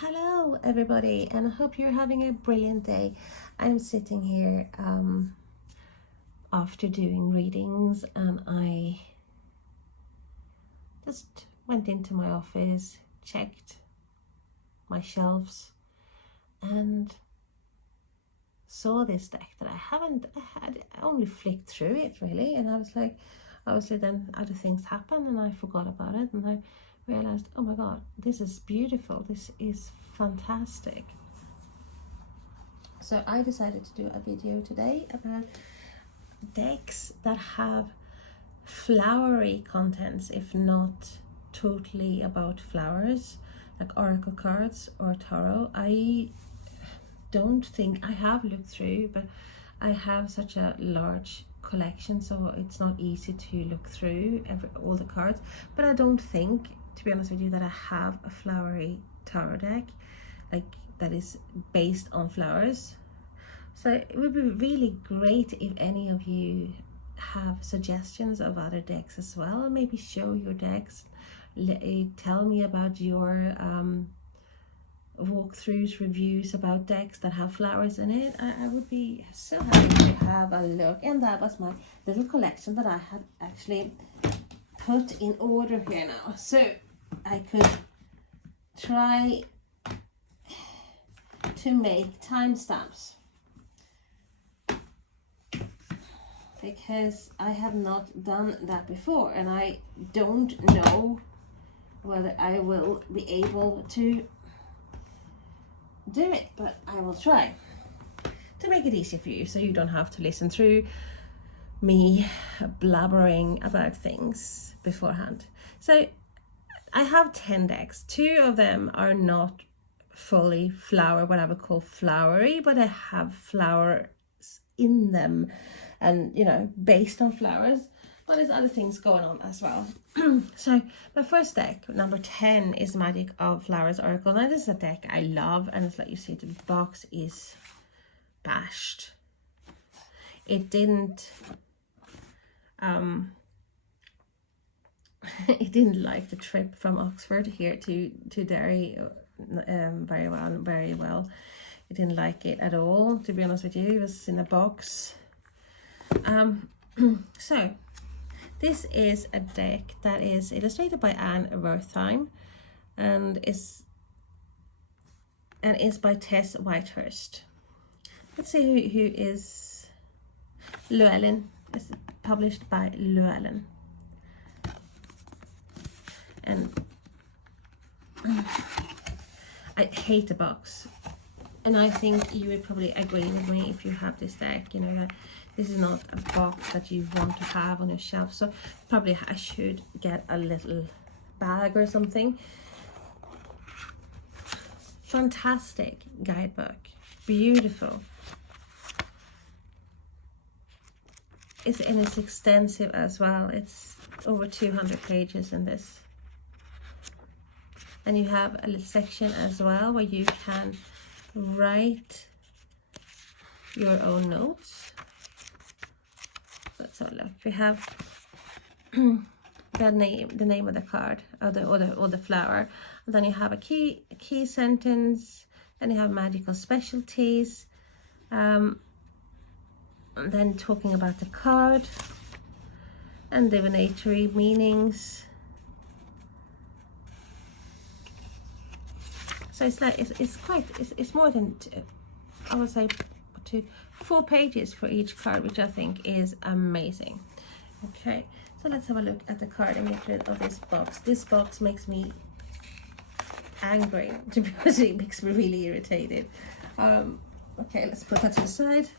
Hello everybody, and I hope you're having a brilliant day. I'm sitting here after doing readings, and I just went into my office, checked my shelves, and saw this deck that I only flicked through it really, and I was like, obviously then other things happened and I forgot about it, and I realized, oh my god, this is beautiful, this is fantastic. So I decided to do a video today about decks that have flowery contents, if not totally about flowers, like oracle cards or tarot. I don't think I have looked through, but I have such a large collection, so it's not easy to look through all the cards. But I don't think, to be honest with you, that I have a flowery tarot deck like that is based on flowers. So it would be really great if any of you have suggestions of other decks as well. Maybe show your decks, tell me about your walkthroughs, reviews about decks that have flowers in it. I would be so happy to have a look. And that was my little collection that I had actually put in order here now, so I could try to make timestamps, because I have not done that before and I don't know whether I will be able to do it, but I will try to make it easy for you so you don't have to listen through me blabbering about things beforehand. So I have 10 decks. 2 of them are not fully what I would call flowery, but I have flowers in them and, you know, based on flowers, but there's other things going on as well. So my first deck, number 10, is Magic of Flowers Oracle. Now this is a deck I love, and it's like you see the box is bashed. It didn't it didn't like the trip from Oxford here to Derry very well. It didn't like it at all, to be honest with you. It was in a box. So this is a deck that is illustrated by Anne Wertheim and is by Tess Whitehurst. Let's see who is Llewellyn. It's published by Llewellyn. And I hate the box, and I think you would probably agree with me if you have this deck, you know, that this is not a box that you want to have on your shelf. So probably I should get a little bag or something. Fantastic guidebook, beautiful. It's extensive as well. It's over 200 pages in this. And you have a little section as well where you can write your own notes. Let's have a look. We have the name of the card, or the flower, and then you have a key sentence. Then you have magical specialties, and then talking about the card and divinatory meanings. So it's like it's more than I would say 4 pages for each card, which I think is amazing. Okay, so let's have a look at the card and get rid of this box. This box makes me angry, to be honest. It makes me really irritated. Okay, let's put that to the side.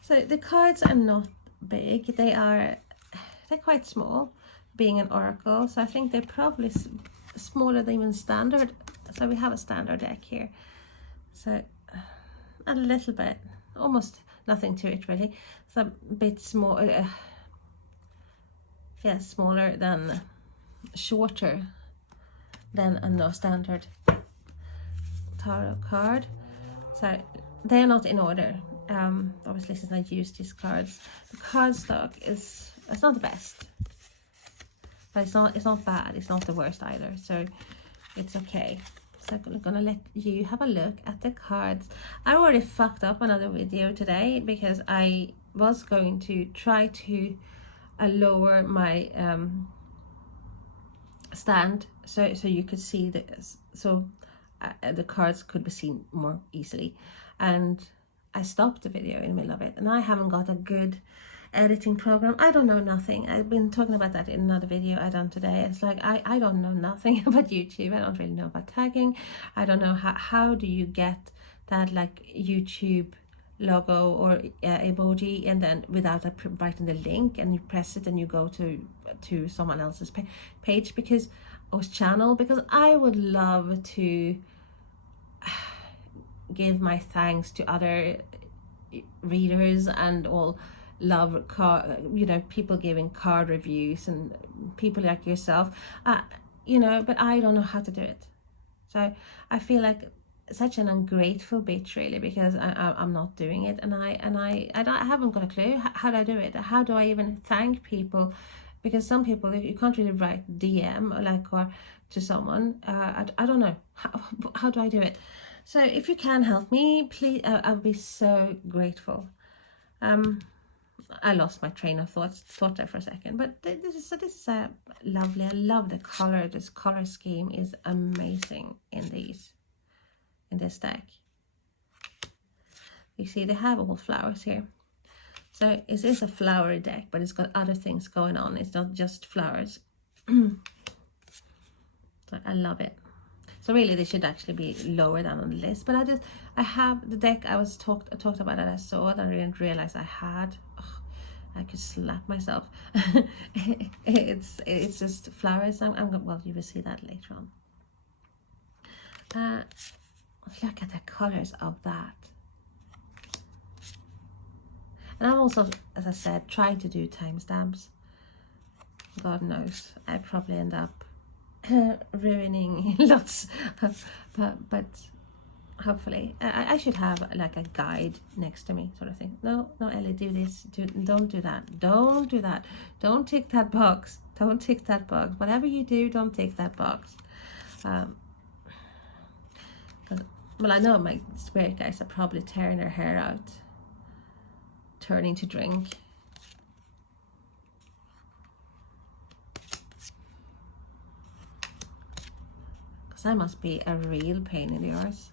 So the cards are not big. They're quite small, being an oracle. So I think they're probably smaller than even standard. So we have a standard deck here. So a little bit, almost nothing to it really. It's a bit small, yeah, smaller than, shorter than a no standard tarot card. So they're not in order. Obviously, since I used these cards, the card stock it's not the best, but it's not bad. It's not the worst either. So it's okay. So I'm gonna let you have a look at the cards. I already fucked up another video today because I was going to try to lower my stand so you could see this, so the cards could be seen more easily, and I stopped the video in the middle of it, and I haven't got a good editing program. I don't know nothing. I've been talking about that in another video I done today. It's like I don't know nothing about YouTube. I don't really know about tagging. I don't know how do you get that like YouTube logo or emoji, and then without writing the link, and you press it and you go to someone else's page because or channel, because I would love to give my thanks to other readers and all love people giving card reviews and people like yourself, but I don't know how to do it. So I feel like such an ungrateful bitch, really, because I'm not doing it, and I haven't got a clue. How do I do it? How do I even thank people? Because some people you can't really write DM or to someone. I don't know how do I do it. So if you can help me, please, I'll be so grateful. I lost my train of thought there for a second, but this is lovely. I love the color. This color scheme is amazing in this deck. You see they have all flowers here, so it is a flowery deck, but it's got other things going on. It's not just flowers. So I love it. So really they should actually be lower down on the list, but I have the deck I was talked about it. I saw it and I didn't realize I had. I could slap myself. it's just flowers. Well, you will see that later on. Look at the colors of that. And I'm also, as I said, trying to do timestamps. God knows, I probably end up ruining lots, but hopefully I should have like a guide next to me, sort of thing. No, Ellie, do this. Don't do that. Don't do that. Don't tick that box. Don't tick that box. Whatever you do, don't tick that box. Well, I know my spirit guys are probably tearing their hair out, turning to drink. Because I must be a real pain in the arse.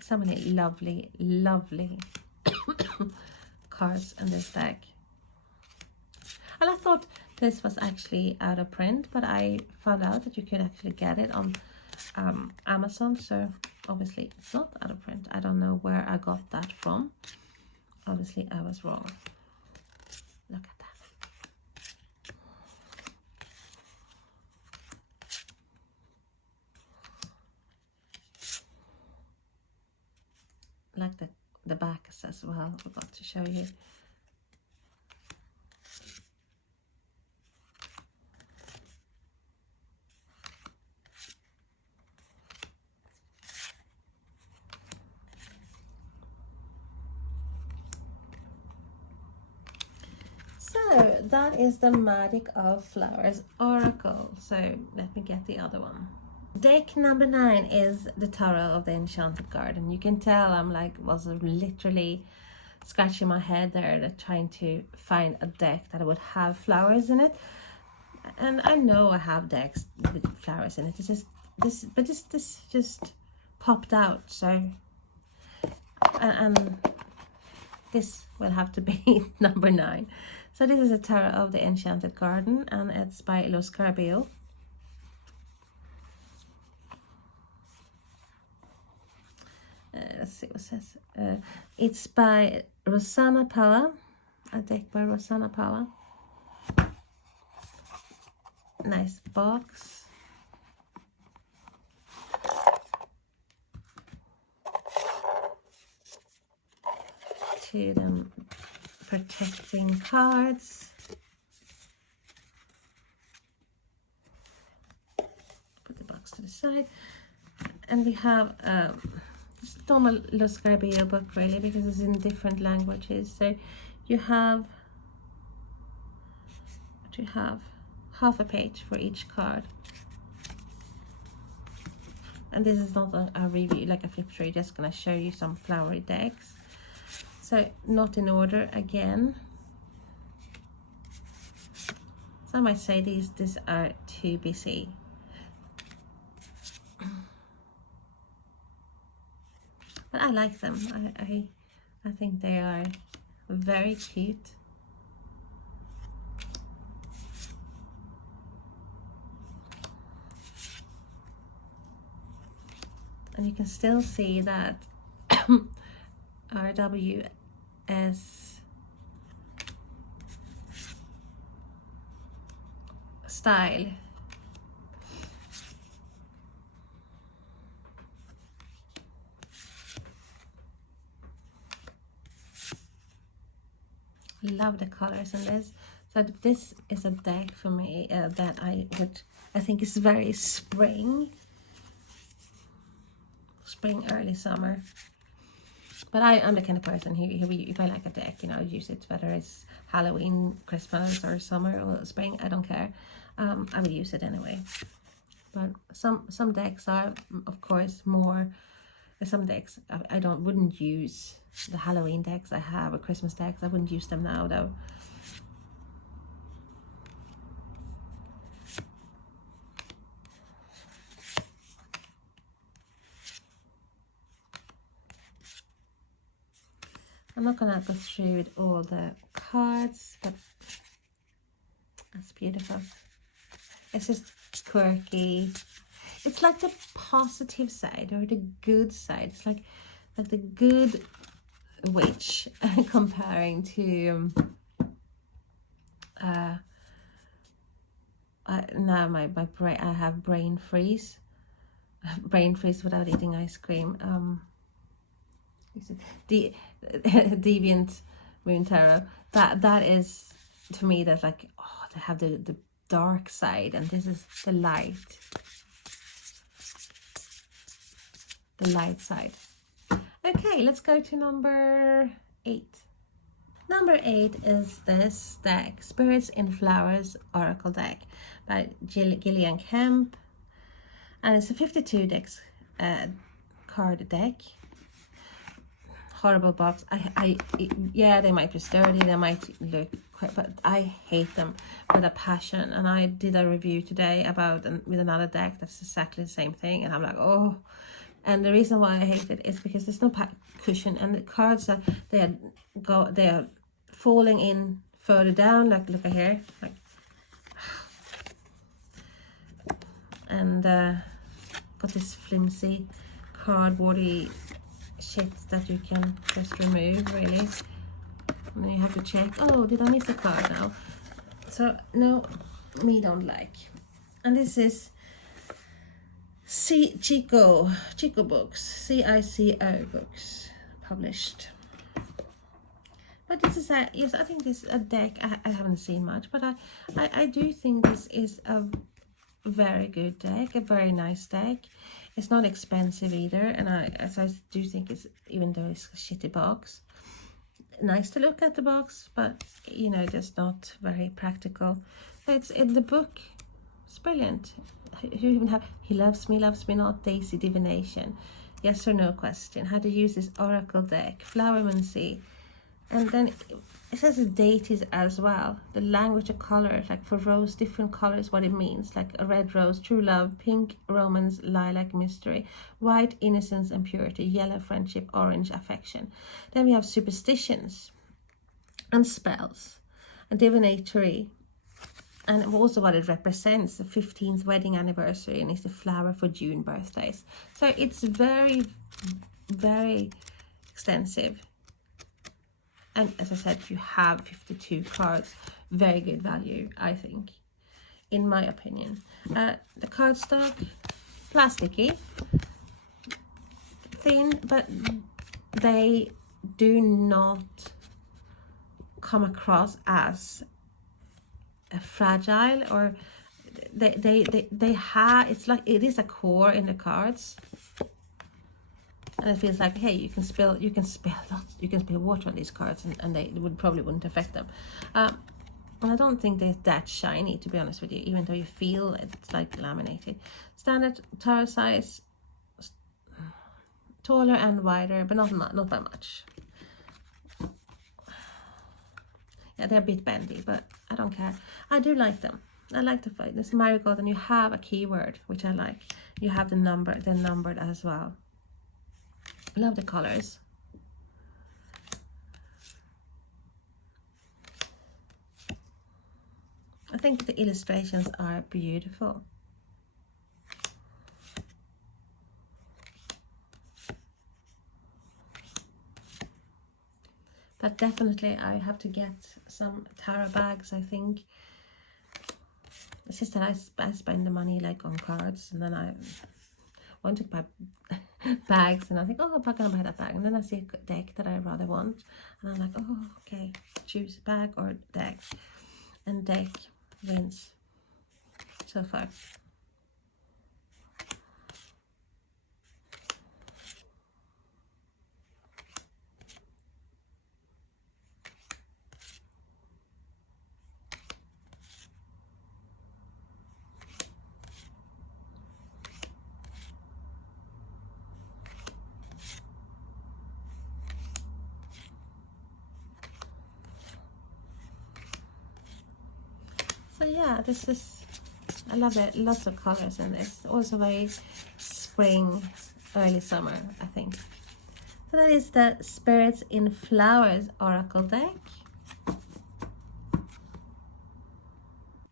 So many lovely cards in this deck. And I thought this was actually out of print, but I found out that you could actually get it on Amazon, so obviously it's not out of print. I don't know where I got that from. Obviously I was wrong. Look at that. Like the back as well, I forgot to show you. So that is the Magic of Flowers Oracle. So let me get the other one. Deck number 9 is the Tarot of the Enchanted Garden. You can tell I'm was literally scratching my head there, trying to find a deck that would have flowers in it. And I know I have decks with flowers in it. It's just this just popped out. So and this will have to be number 9. So this is a Tarot of the Enchanted Garden, and it's by Los Carabeo. Let's see what it says. It's by Rosanna Pala, a deck by Rosanna Pala. Nice box. To them protecting cards. Put the box to the side. And we have just normal Los Carabeo book, really, because it's in different languages. So you have you have half a page for each card. And this is not a review, like a flip through, just gonna show you some flowery decks. So not in order again. Some might say these are too busy. But I like them. I think they are very cute. And you can still see that RWS style. Love the colors in this. So this is a deck for me that I think is very spring, early summer. But I'm the kind of person who if I like a deck, you know, I use it whether it's Halloween, Christmas, or summer or spring. I don't care. I will use it anyway. But some decks are, of course, more. Some decks I wouldn't use. The Halloween decks I have, or Christmas decks, I wouldn't use them now though. I'm not gonna go through with all the cards, but that's beautiful. It's just quirky. It's like the positive side or the good side. It's like the good witch comparing to now my brain, I have brain freeze without eating ice cream. The Deviant Moon Tarot, that is, to me, that's like, oh, they have the dark side, and this is the light side. Okay, let's go to number 8. Number 8 is this deck, Spirits in Flowers Oracle deck by Gillian Kemp, and it's a 52 decks card deck. Horrible box. Yeah, they might be sturdy, they might look quick, but I hate them with a passion. And I did a review today about with another deck that's exactly the same thing, and I'm like, oh. And the reason why I hate it is because there's no cushion, and the cards are they are falling in further down. Like, look at here, like, and got this flimsy cardboardy shit that you can just remove, really. And then you have to check, oh, did I miss a card now? So no, me don't like. And this is Chico books, CICO books, published. But this is yes, I think this is a deck I haven't seen much, but I do think this is a very good deck, a very nice deck. It's not expensive either, and I do think it's, even though it's a shitty box, nice to look at the box, but you know, just not very practical. It's in the book. It's brilliant. You even have He Loves Me Not, Daisy Divination, yes or no question, how to use this oracle deck, flowermancy, and then it says the deities as well, the language of color, like for rose, different colors, what it means, like a red rose, true love, pink, romance, lilac, mystery, white, innocence and purity, yellow, friendship, orange, affection. Then we have superstitions and spells and divinatory, and also what it represents, the 15th wedding anniversary, and it's the flower for June birthdays. So it's very, very extensive. And as I said, you have 52 cards, very good value, I think, in my opinion. The cardstock, plasticky, thin, but they do not come across as fragile, or they have, it's like, it is a core in the cards. And it feels like, hey, you can spill water on these cards, and they wouldn't affect them. And I don't think they're that shiny, to be honest with you, even though you feel it's like laminated. Standard tarot size, taller and wider, but not by much. Yeah, they're a bit bendy, but I don't care. I do like them. I like this marigold, and you have a keyword, which I like. You have the number, they're numbered as well. I love the colors. I think the illustrations are beautiful. But definitely I have to get some tarot bags, I think. It's just that I spend the money like on cards, and then I want to buy bags, and I think, oh, I'm not gonna buy that bag, and then I see a deck that I rather want, and I'm like, oh, okay, choose bag or deck, and deck wins so far. So yeah, this is, I love it. Lots of colors in this. Also very spring, early summer, I think. So that is the Spirits in Flowers Oracle deck.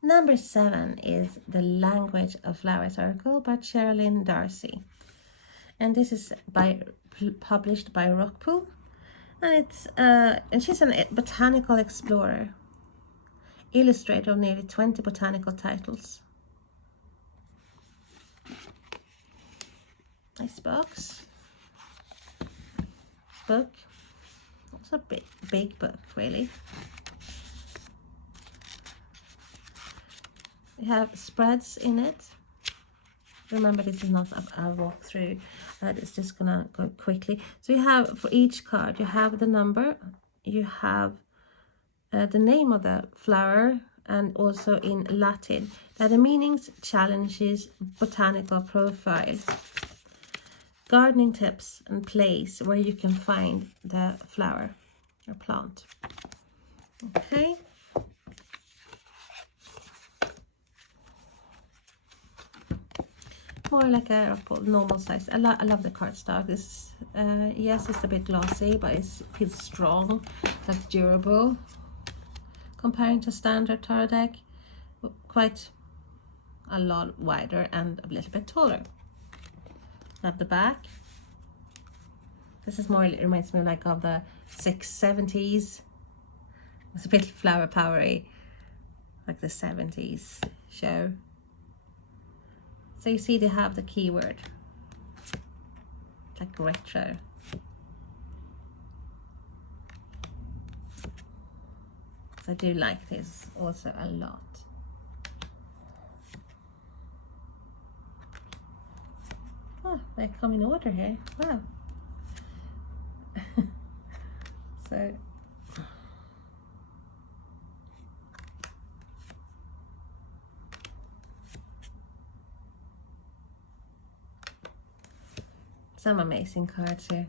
Number 7 is The Language of Flowers Oracle by Sherilyn Darcy. And this is published by Rockpool. And she's a botanical explorer, illustrator of nearly 20 botanical titles. Nice box. Book. Also a big book, really. We have spreads in it. Remember, this is not a walkthrough. It's just gonna go quickly. So you have, for each card, you have the number, you have the name of the flower, and also in Latin. Now the meanings, challenges, botanical profile, gardening tips, and place where you can find the flower or plant. Okay. More like a normal size. I love the cardstock. This, yes, it's a bit glossy, but it feels strong, like durable. Comparing to standard tarot deck, quite a lot wider and a little bit taller. At the back, this is more, it reminds me like of the 670s. It's a bit flower powery, like the 70s show. So you see they have the keyword, like retro. So I do like this also a lot. Oh, they come in order here. Wow. So some amazing cards here.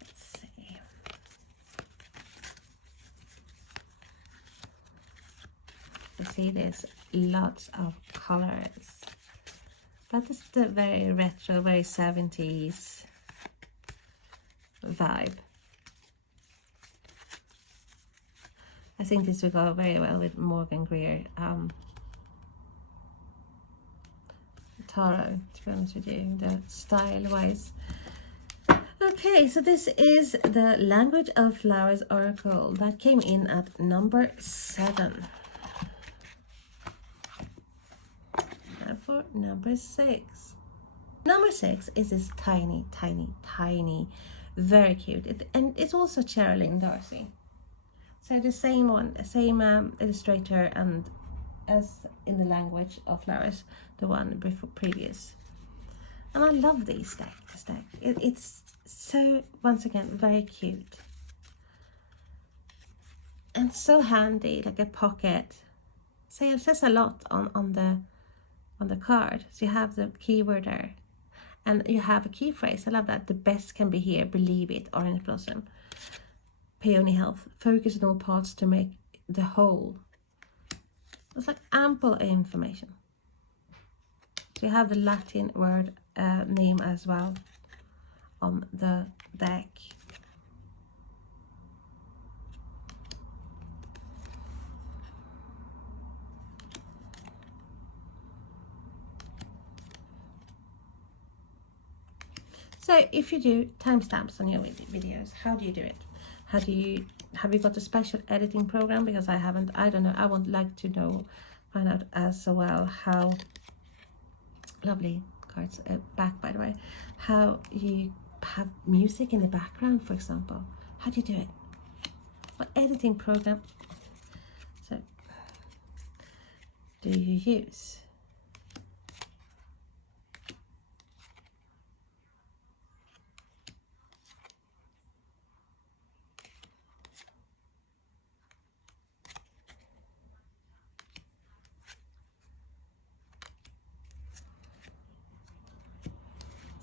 Let's see. You see there's lots of colors. But it's the very retro, very 70s vibe. I think this will go very well with Morgan Greer tarot, to be honest with you, the style-wise. Okay, so this is the Language of Flowers Oracle that came in at number 7. And for number 6. Number 6 is this tiny, very cute. And it's also Sherilyn Darcy. So the same one, same illustrator and as in the language of flowers, the one before previous. And I love this deck. It's so, once again, very cute. And so handy, like a pocket. So it says a lot on the card. So you have the keyword there. And you have a key phrase. I love that. The best can be here. Believe it. Orange blossom. Peony health. Focus on all parts to make the whole. It's like ample information. So you have the Latin word name as well on the deck. So if you do timestamps on your videos, how do you do it? Have you got a special editing program? Because I haven't. I don't know. I would like to know, find out as well how lovely cards back, by the way, how you have music in the background, for example. How do you do it? What editing program so do you use?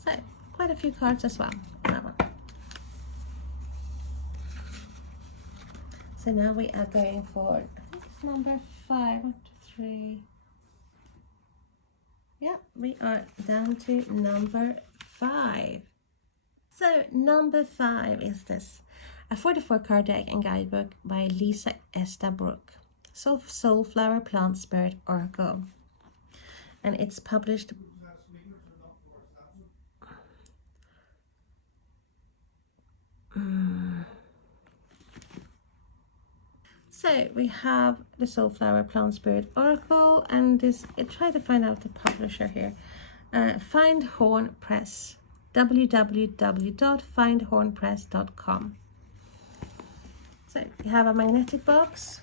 So, quite a few cards as well on that one. So now we are going for, I think it's number 5, 1, 2, 3. Yeah, we are down to number 5. So number 5 is this, a 44 card deck and guidebook by Lisa Estabrook. Soulflower Plant Spirit Oracle. And it's published So we have the Soulflower Plant Spirit Oracle, and this, I try to find out the publisher here. Findhorn Press, www.findhornpress.com. So you have a magnetic box,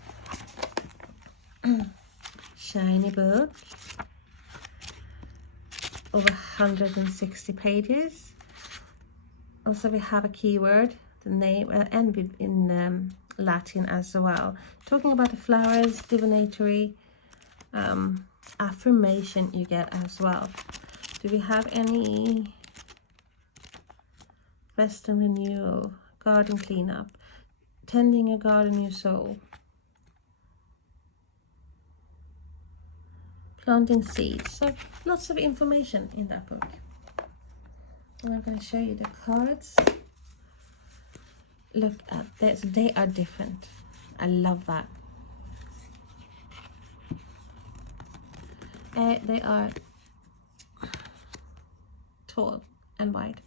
shiny book, over 160 pages. Also we have a keyword, the name, and in Latin as well, talking about the flowers, divinatory, affirmation you get as well. Do we have any rest and renewal, garden cleanup, tending a garden your soul, planting seeds? So lots of information in that book. And I'm going to show you the cards. Look at this, they are different. I love that. They are tall and wide.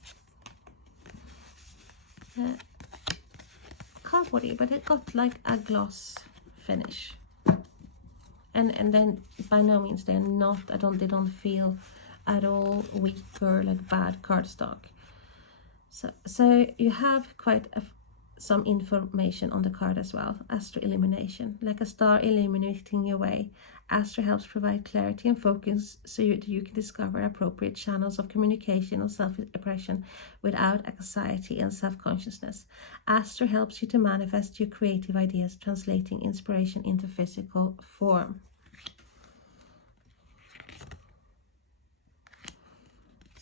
Cardboardy, but it got like a gloss finish. And then by no means they're not. They don't feel at all weak or like bad cardstock. So you have quite some information on the card as well. Astro illumination, like a star illuminating your way. Astro helps provide clarity and focus so you can discover appropriate channels of communication or self-expression without anxiety and self-consciousness. Astro helps you to manifest your creative ideas, translating inspiration into physical form.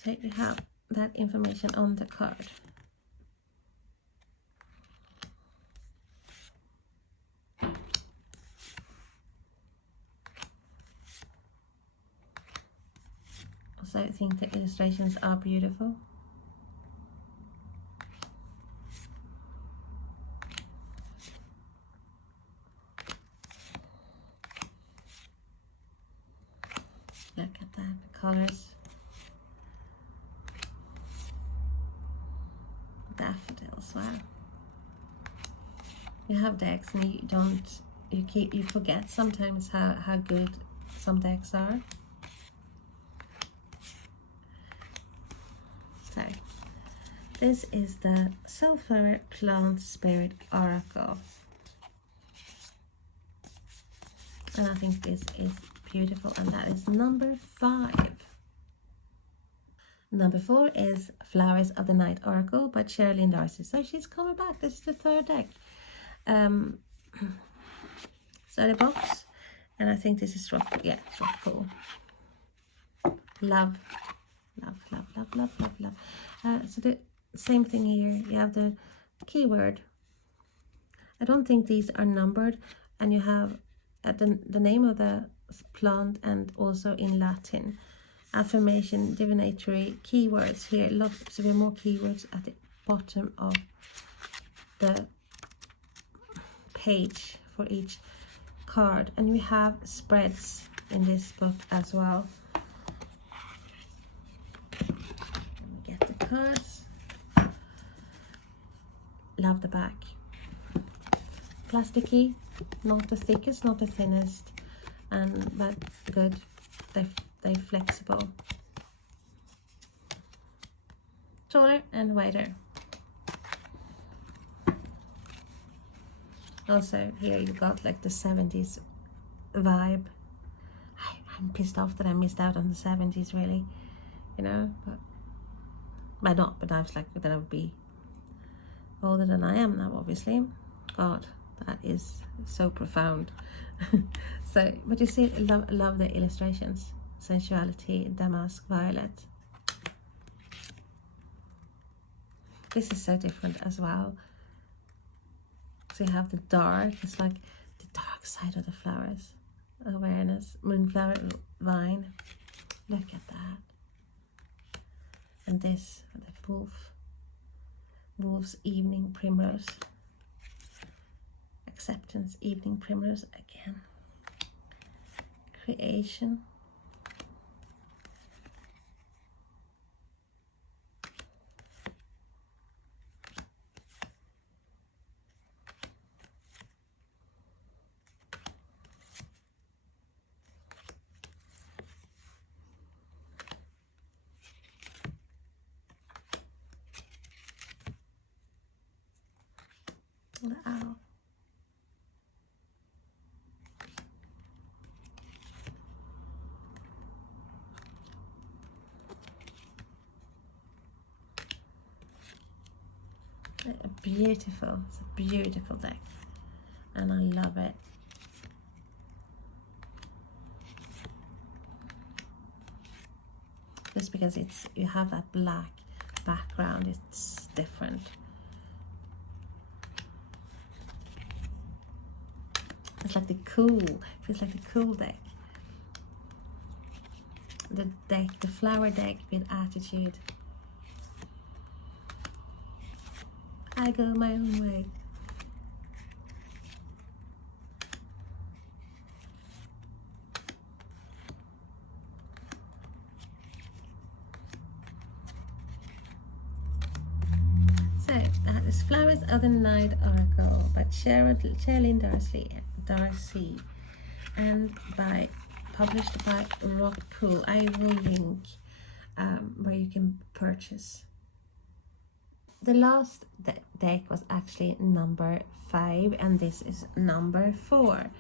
So you have that information on the card. So I think the illustrations are beautiful. Look at that, the colors. Daffodils, wow. You have decks and you forget sometimes how good some decks are. So this is the Soulflower Plant Spirit Oracle. And I think this is beautiful, and that is number 5. Number 4 is Flowers of the Night Oracle by Sherilyn Darcy. So she's coming back. This is the 3rd deck. Study box, and I think this is tropical. Yeah, tropical. Love, love, love, love, love, love, love. So the same thing here. You have the keyword. I don't think these are numbered, and you have the name of the plant, and also in Latin. Affirmation, divinatory, keywords here. Look, so there are more keywords at the bottom of the page for each card, and we have spreads in this book as well. Get the cards. Love the back. Plasticky, not the thickest, not the thinnest, but good. They're flexible. Taller and wider. Also here you got like the 70s vibe. I'm pissed off that I missed out on the 70s, really, you know, but not, but I was like, that I would be older than I am now, obviously. God, that is so profound. So, but you see, love the illustrations. Sensuality, damask violet. This is so different as well. So you have the dark, it's like the dark side of the flowers. Awareness, moonflower, vine. Look at that. And this, the wolf's evening primrose. Acceptance, evening primrose again. Creation. The owl. Beautiful. It's a beautiful deck, and I love it. Just because you have that black background, it's different. It's like feels like the cool deck. The flower deck with attitude. I go my own way. So that is Flowers of the Night Oracle by Sherilyn Darcy, and published by Rockpool. I will link where you can purchase. The last deck was actually number 5, and this is number 4.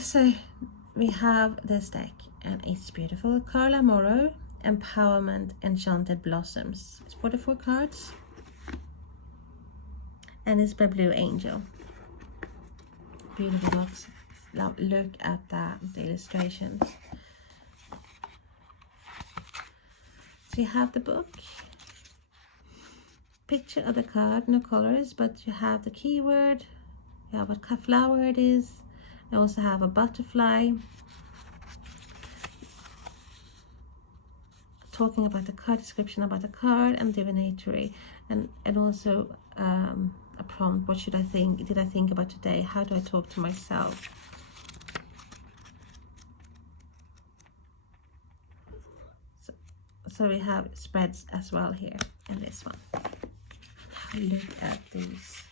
So we have this deck, and it's beautiful. Carla Morrow, Empowerment, Enchanted Blossoms. It's 44 cards, and it's by Blue Angel. Beautiful box. Look at the illustrations. So you have the book, picture of the card, no colors, but you have the keyword, you have what flower it is. I also have a butterfly talking about the card, description about the card, and divinatory, and also a prompt. What should I think? Did I think about today? How do I talk to myself? So we have spreads as well here in this one. Look at these.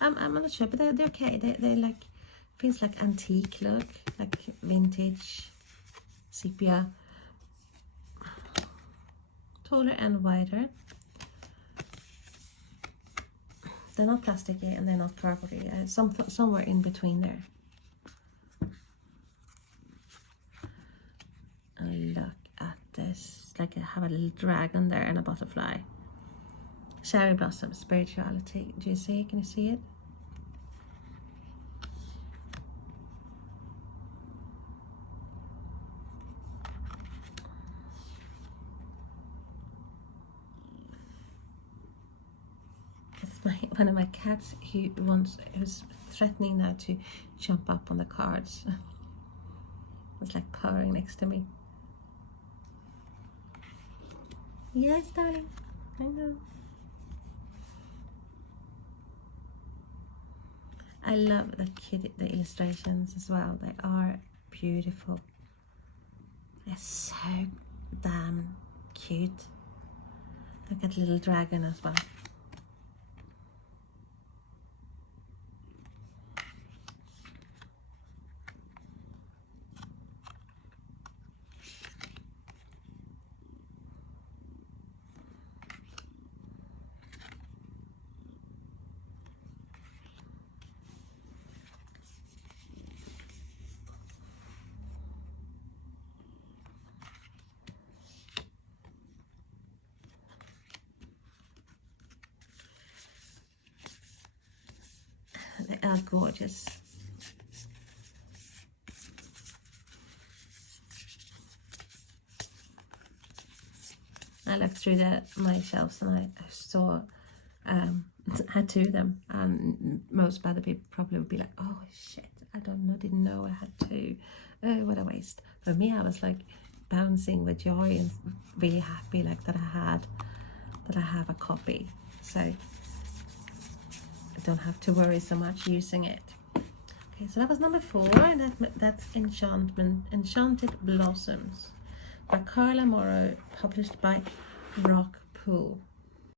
I'm not sure, but they're okay. They like, feels like antique look, like vintage, sepia. Taller and wider. They're not plasticky and they're not cardboardy. Somewhere in between there. And look at this. It's like I have a little dragon there and a butterfly. Cherry blossom, spirituality. Do you see? Can you see it? One of my cats who's threatening now to jump up on the cards. It's like purring next to me. Yes, darling, I know. I love the illustrations as well. They are beautiful. They're so damn cute. Look at little dragon as well. They are gorgeous. I looked through my shelves and I saw had two of them, and most other people probably would be like, oh shit, didn't know I had two. Oh, what a waste. For me, I was like bouncing with joy and really happy like that I have a copy, so I don't have to worry so much using it. Okay, so that was number 4, and that's Enchanted Blossoms by Carla Morrow, published by Rock Pool.